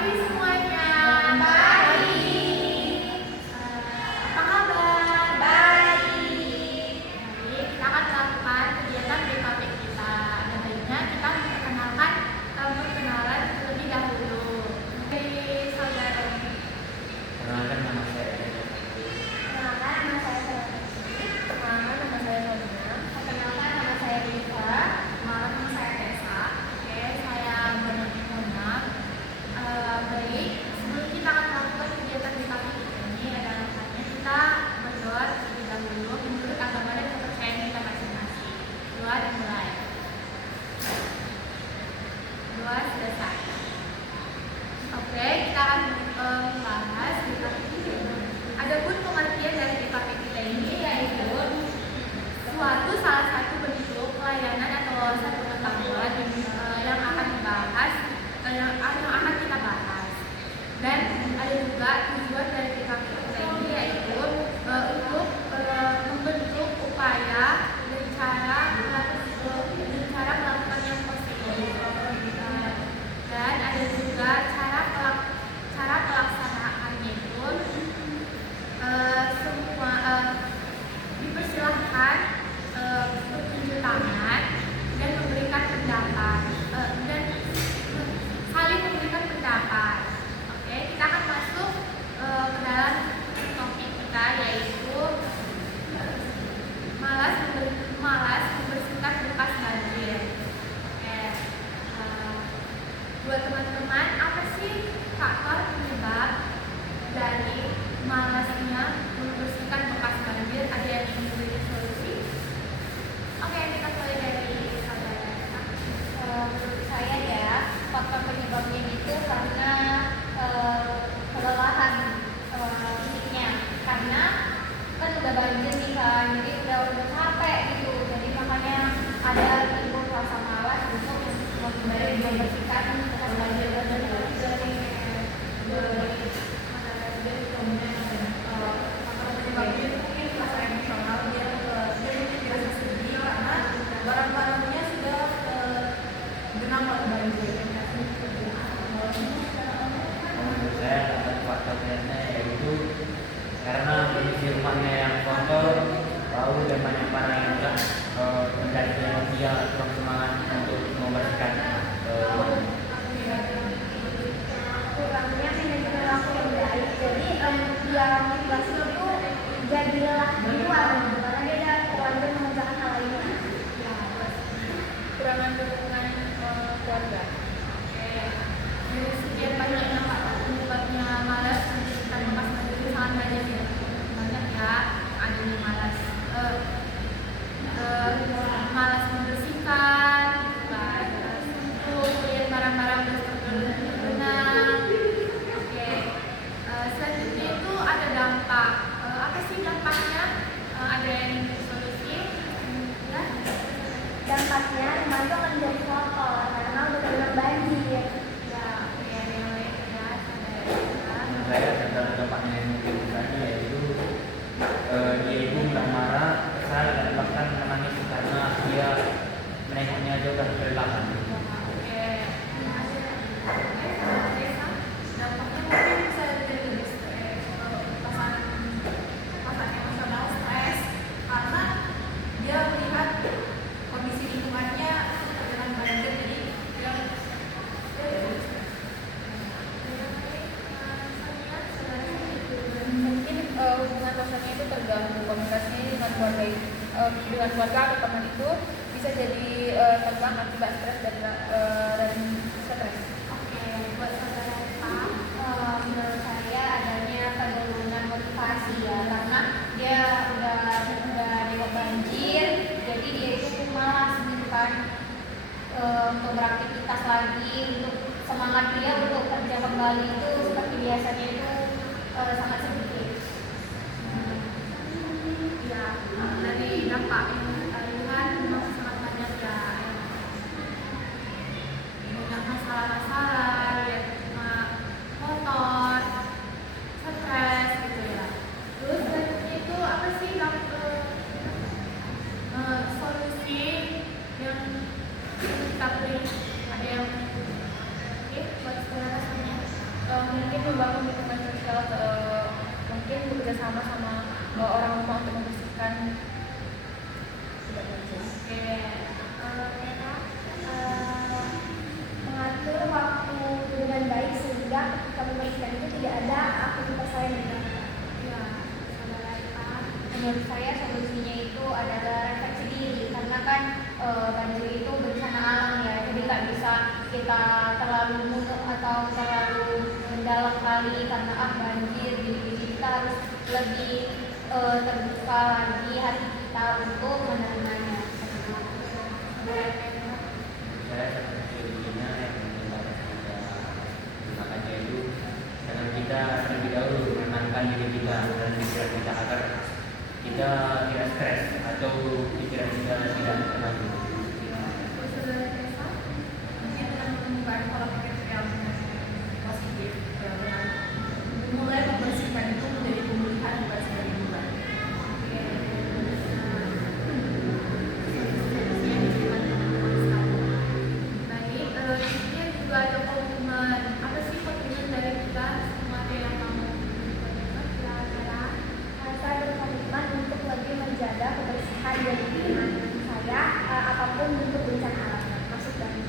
pagi semuanya. Baik. Apa kabar? Baik. Baik, kita akan melakukan kegiatan BKP kita. Dan baiknya kita memperkenalkan perkenalan terlebih dahulu. Dari saudara. Perkenalkan nama saya. Perkenalkan nama saya Selvi. Perkenalkan nama saya Sonia. Perkenalkan nama saya Riva. Perkenalkan nama saya Tessa. Oke, saya bernama Mona. Baik, sebelum kita akan melakukan kegiatan BKP kita ini ada alasannya kita berdoa terlebih dahulu menurut agama dan kepercayaan kita masing-masing. Doa dimulai. Doa selesai. Oke, kita akan membahas BKP kita ini. Adapun pengertian dari BKP kita ini yaitu suatu salah satu bentuk pelayanan atau wawasan pengetahuan yang akan dibahas, yang akan kita bahas. Dan ada juga tujuan dari BKP kita ini yaitu untuk membentuk upaya dan cara melakukan yang positif. Dan ada juga cara pelaksanaannya itu semua dipersilahkan bertunjuk tangan dan memberikan pendapat dan saling memberikan pendapat. Oke, kita akan masuk ke dalam topik kita yaitu malas membersihkan bekas banjir. Oke, buat teman-teman, apa sih faktor penyebab dari malasnya membersihkan bekas banjir? Ada yang ingin memberi solusi? Oke, kita mulai dari saudara. Menurut saya ya, faktor penyebabnya itu karena kelelahan fisiknya. Karena kan udah banjir nih kan, jadi udah capek gitu. Jadi makanya ada timbul rasa malas untuk membersihkan bekas banjir dari Penyebabnya itu mungkin rasa emosional, dia mungkin dirasa sedih karena barang-barangnya sudah genang oleh banjir. Menurut saya satu faktornya yaitu karena kondisi rumahnya yang kotor, bau dan banyak barang yang tidak menjadi dia kurang semangat untuk membersihkan rumahnya. kurangnya manajemen waktu yang baik. Jadi dia motivasi itu jadi lelah duluan karena dia udah terlanjur mengerjakan hal lainnya. Kurangan dukungan keluarga. Oke. Dari sekian banyaknya faktor penyebabnya malas membersihkan bekas banjir itu sangat banyak ya. Banyak ya. Adanya malas membersihkan, untuk lihat barang-barang udah tergenang. Oke. Selanjutnya itu ada dampak. Apa sih dampaknya? Ada yang solusi? Ya. Dampaknya rumah itu akan jadi kotor karena udah terendam banjir. Ya, oke, yang lain ya. Menurut saya salah dampaknya yang mungkin tadi yaitu dia itu mudah marah, kesal dan bahkan menangis karena dia menengoknya aja udah kelelahan. Oke. Dampaknya mungkin bisa jadi lebih stres, perasaan emosional stres karena dia melihat kondisi lingkungannya tergenang banjir, jadi dia lebih stres. Mungkin hubungan sosialnya itu terganggu, komunikasinya dengan keluarga atau teman itu bisa jadi terbang akibat stres dan stres. Oke, buat saudara Menurut saya adanya penurunan motivasi ya, karena dia udah nengok banjir, jadi dia itu malas gitu kan untuk beraktivitas lagi, untuk semangat dia untuk kerja kembali itu seperti biasanya itu sangat sedikit. ya, dari dampak yang kita lihat memang sangat banyak ya. Banyak masalah-masalah, lihat rumah kotor, stres gitu ya. Terus selanjutnya itu apa sih solusi yang kita beri? Ada yang buat saudara semuanya? mungkin membangun lingkungan sosial, mungkin bekerja sama sama orang rumah untuk membersihkan tidak banjir. Oke, Tera, mengatur waktu dengan baik sehingga ketika membersihkan itu tidak ada aktivitas lain yang dilakukan. Ya, saudara Eka. Menurut saya solusinya itu adalah refleksi diri karena kan banjir itu bencana alam ya, jadi nggak bisa kita terlalu nutup atau terlalu mendalam kali karena banjir, jadi kita harus lebih terbuka lagi hati kita untuk menerimanya. Saya seperti dirinya yang menjelaskan makanya itu karena kita terlebih dahulu menenangkan diri kita dan pikiran kita agar kita tidak stres atau pikiran kita tidak terganggu. Saudara Tessa, mungkin dengan menemukan pola pikir yang positif, ya, dengan mulai membersihkan itu menjadi pemulihan bukan sebagai beban. Oke. Baik, ini juga ada komitmen. Apa sih komitmen dari kita? Semua ada yang mau komitmen? Kira-kira Saya berkomitmen untuk lebih menjaga kebersihan dan lingkungan saya, apapun bentuk bencana alam, masuk banjir.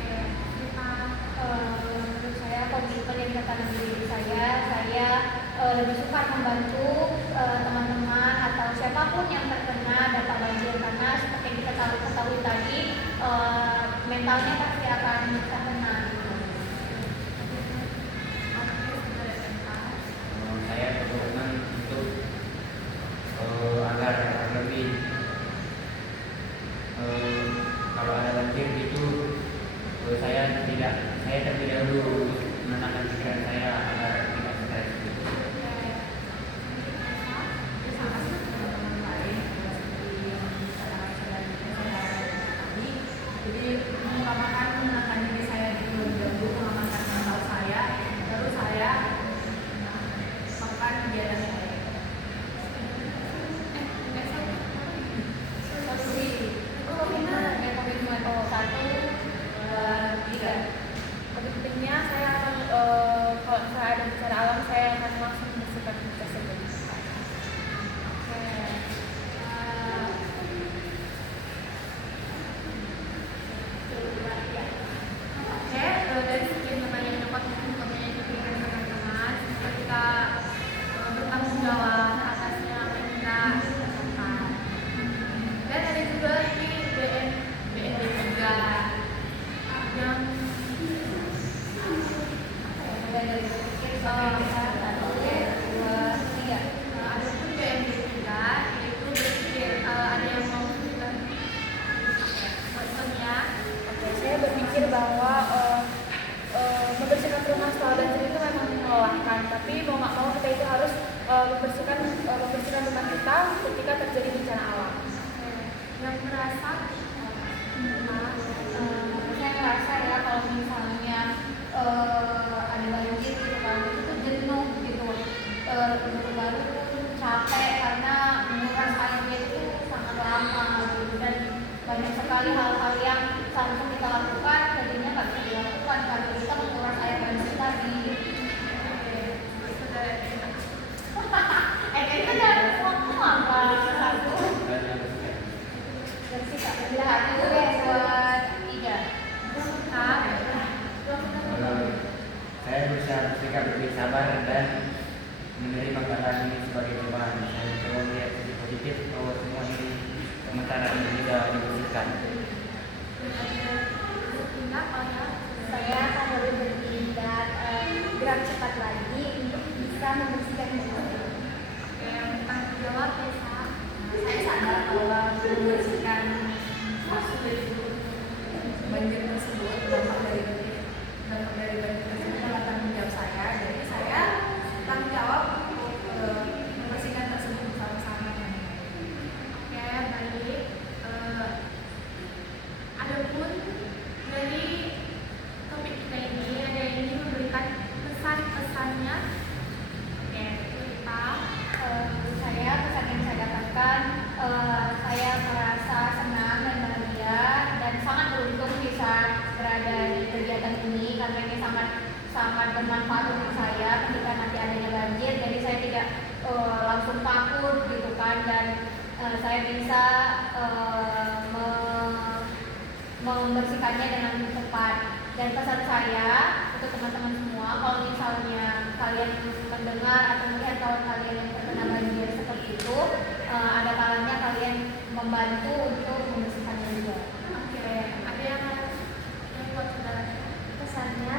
oke, kita Menurut saya komitmen yang ditanam di diri saya lebih suka membantu teman-teman atau siapapun yang terkena dampak banjir karena seperti yang kita ketahui tadi mentalnya pasti akan terkena. saudara Eka. Saya berkomitmen untuk agar lebih kalau ada banjir itu saya terlebih dahulu untuk menenangkan pikiran saya agar tidak stres. Jadi mengutamakan menenangkan diri saya dulu, mengamankan mental saya, baru saya melakukan kegiatan yang lain. Solusi komitmen satu, dua, tiga. Pentingnya saya akan kalau saya ada bencana alam saya akan langsung membersihkan tersebut. Oke, dari sekian banyak dapat informasi yang diberikan teman-teman, semoga kita bertanggung jawab atasnya apa yang kita lakukan. Dan ada juga ini BND juga yang Mulai dari berpikir sampai kita satu, dua, tiga. ada pun BND juga yaitu berpikir ada yang mau juga maksudnya Oke, saya berpikir bahwa membersihkan rumah setelah banjir itu memang melelahkan, tapi mau nggak mau kita itu harus membersihkan rumah kita ketika terjadi bencana alam. yang merasa Saya ngerasa ya kalau misalnya ada banjir gitu kan itu tuh jenuh gitu, baru capek karena menguras airnya itu sangat lama gitu dan banyak sekali hal-hal yang seharusnya kita lakukan jadinya nggak bisa dilakukan karena kita menguras air banjir tadi. Kita jangan ngomong apa satu. Bersihkan belahan itu guys buat tiga. Saya berusaha bersikap lebih sabar dan menerima keadaan ini sebagai cobaan. Saya mencoba melihat sisi positif bahwa semua ini sementara dan bisa dibersihkan. Saya akan lebih bertindak gerak cepat lagi untuk bisa membersihkan kembali. tanggung jawab ya saya sadar bahwa membersihkan masuk dari banjir tersebut dampak dari banjir tersebut adalah tanggung jawab saya. Jadi saya tanggung jawab untuk membersihkan tersebut bersama-sama. Oke, baik. Adapun dari topik kita sangat bermanfaat untuk saya ketika nanti adanya banjir. Jadi saya tidak langsung takut gitu kan, dan saya bisa membersihkannya dengan tepat. Dan pesan saya untuk teman-teman semua, kalau misalnya kalian mendengar atau melihat kawan kalian yang terkena banjir seperti itu, ada kalanya kalian membantu untuk membersihkannya juga. Oke, ada yang buat saudara? Pesannya